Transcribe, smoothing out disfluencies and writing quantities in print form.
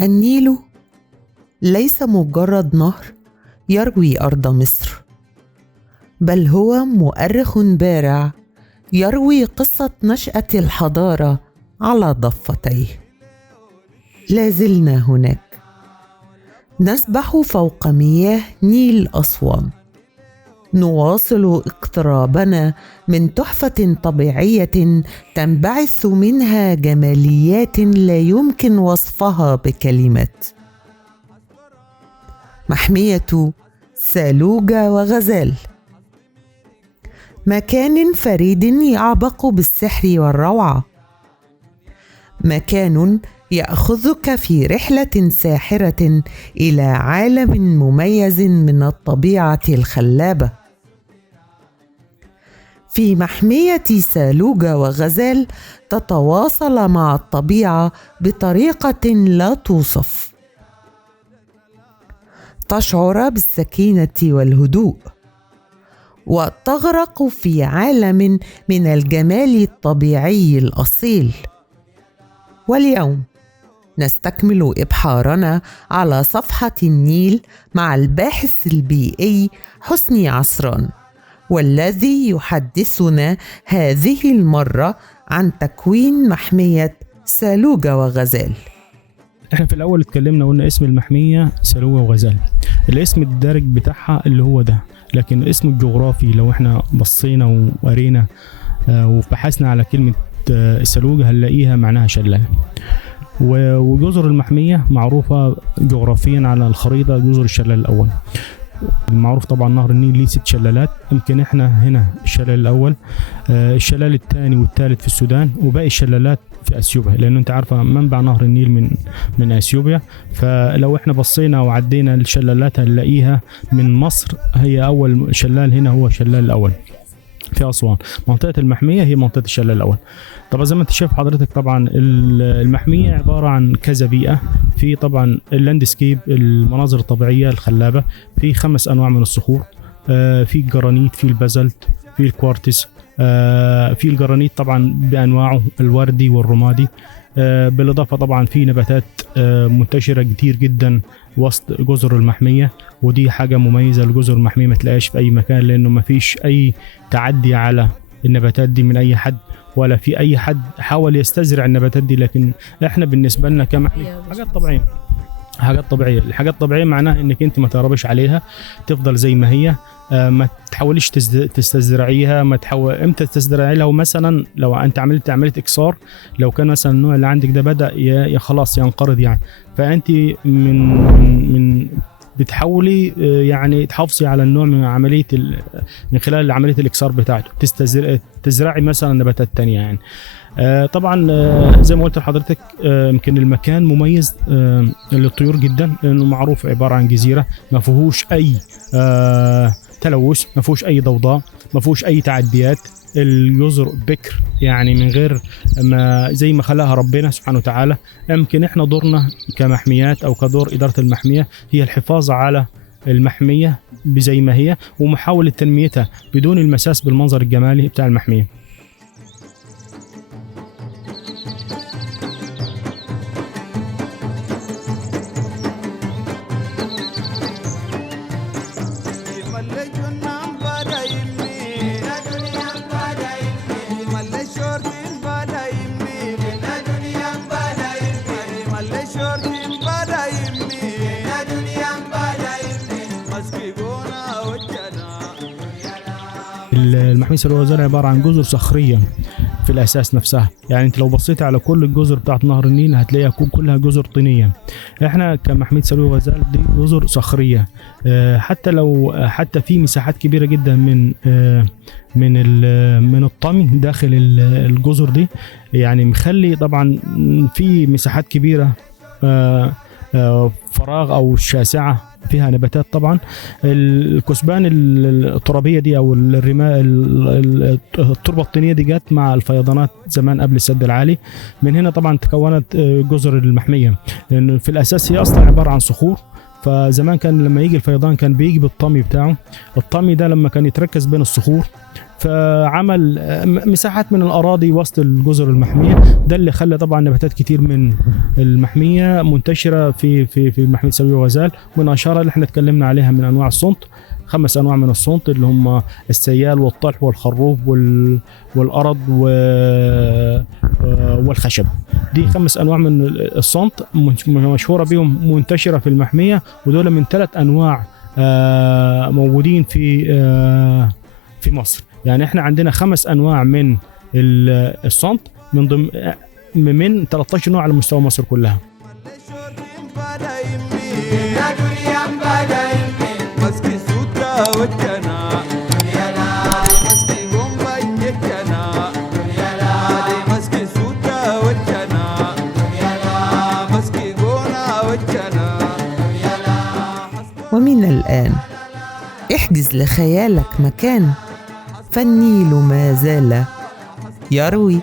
النيل ليس مجرد نهر يروي أرض مصر، بل هو مؤرخ بارع يروي قصة نشأة الحضارة على ضفتيه. لازلنا هناك نسبح فوق مياه نيل أسوان، نواصل اقترابنا من تحفة طبيعية تنبعث منها جماليات لا يمكن وصفها بكلمات. محمية سالوجة وغزال، مكان فريد يعبق بالسحر والروعة، مكان يأخذك في رحلة ساحرة إلى عالم مميز من الطبيعة الخلابة. في محمية سالوجة وغزال تتواصل مع الطبيعة بطريقة لا توصف، تشعر بالسكينة والهدوء، وتغرق في عالم من الجمال الطبيعي الأصيل. واليوم نستكمل إبحارنا على صفحة النيل مع الباحث البيئي حسني عصران، والذي يحدثنا هذه المرة عن تكوين محمية سالوجة وغزال. احنا في الاول اتكلمنا وقلنا اسم المحمية سالوجة وغزال، الاسم الدارج بتاعها اللي هو ده، لكن الاسم الجغرافي لو احنا بصينا وقرينا وبحثنا على كلمة سالوجة هنلاقيها معناها شلال. وجزر المحمية معروفة جغرافيا على الخريطة جزر الشلال الأول. المعروف طبعا نهر النيل ليه 6 شلالات، يمكن احنا هنا الشلال الأول، الشلال الثاني والثالث في السودان، وباقي الشلالات في اثيوبيا، لانه انت عارفه منبع نهر النيل من اثيوبيا. فلو احنا بصينا وعدينا الشلالات هنلاقيها من مصر هي اول شلال، هنا هو الشلال الاول في أسوان. منطقة المحمية هي منطقة الشلال الأول. طبعا زي ما انت شايف حضرتك، طبعا المحمية عبارة عن كذا بيئة، في طبعا اللاندسكيب المناظر الطبيعية الخلابة، في 5 أنواع من الصخور، في الجرانيت، في البازلت، في الكوارتز، في الجرانيت طبعا بأنواعه الوردي والرمادي، بالإضافة طبعا في نباتات منتشرة كتير جدا وسط جزر المحمية، ودي حاجة مميزة لجزر المحمية ما تلاقيش في أي مكان، لأنه ما فيش أي تعدي على النباتات دي من أي حد، ولا في أي حد حاول يستزرع النباتات دي. لكن احنا بالنسبة لنا كمحمية حاجات طبيعية، الحاجات الطبيعية معناها انك انت ما تقربش عليها، تفضل زي ما هي، ما تحاوليش تستزرعيها، ما تحاول امتى تستزرعي لها. مثلا لو انت عملت اكسار، لو كان مثلا النوع اللي عندك ده بدأ خلاص ينقرض يعني، فانت من بتحاولي يعني تحافظي على النوع من خلال عملية الاكسار بتاعته، تزرعي مثلا نباتات تانية يعني. طبعا زي ما قلت لحضرتك، يمكن المكان مميز للطيور جدا، لانه معروف عباره عن جزيره ما فيهوش اي تلوث، ما فيهوش اي ضوضاء، ما فيهوش اي تعديات. الجزر بكر يعني من غير ما زي ما خلقها ربنا سبحانه وتعالى. يمكن احنا دورنا كمحميات او كدور اداره المحميه هي الحفاظ على المحميه بزي ما هي، ومحاوله تنميتها بدون المساس بالمنظر الجمالي بتاع المحميه. المحمية سالوجة وغزال عبارة عن جزر صخرية في الأساس نفسها، يعني أنت لو بصيت على كل الجزر بتاعت نهر النيل هتلاقيها كلها جزر طينية. إحنا كمحمية سالوجة وغزال دي جزر صخرية، حتى في مساحات كبيرة جدا من الطمي داخل الجزر دي، يعني مخلي طبعا في مساحات كبيرة فراغ أو شاسعة فيها نباتات. طبعا الكثبان الترابية دي أو التربة الطينية دي جت مع الفيضانات زمان قبل السد العالي، من هنا طبعا تكونت جزر المحمية، لأنه في الأساس هي أصلا عبارة عن صخور، فزمان كان لما يجي الفيضان كان بيجي بالطمي بتاعه. الطمي ده لما كان يتركز بين الصخور فعمل مساحات من الأراضي وسط الجزر المحمية. ده اللي خلى طبعا نباتات كتير من المحمية منتشرة في محمية سلوى وغزال. من أشهرها اللي احنا اتكلمنا عليها من أنواع الصنط، 5 أنواع من الصنط اللي هم السيال والطلح والخروف والأرض والخشب. دي 5 أنواع من الصنط مشهورة بهم منتشرة في المحمية، ودول من 3 أنواع موجودين في مصر. يعني احنا عندنا 5 أنواع من الصنط من ضمن من 13 نوع على مستوى مصر كلها. ومن الآن احجز لخيالك مكان، فالنيل ما زال يروي.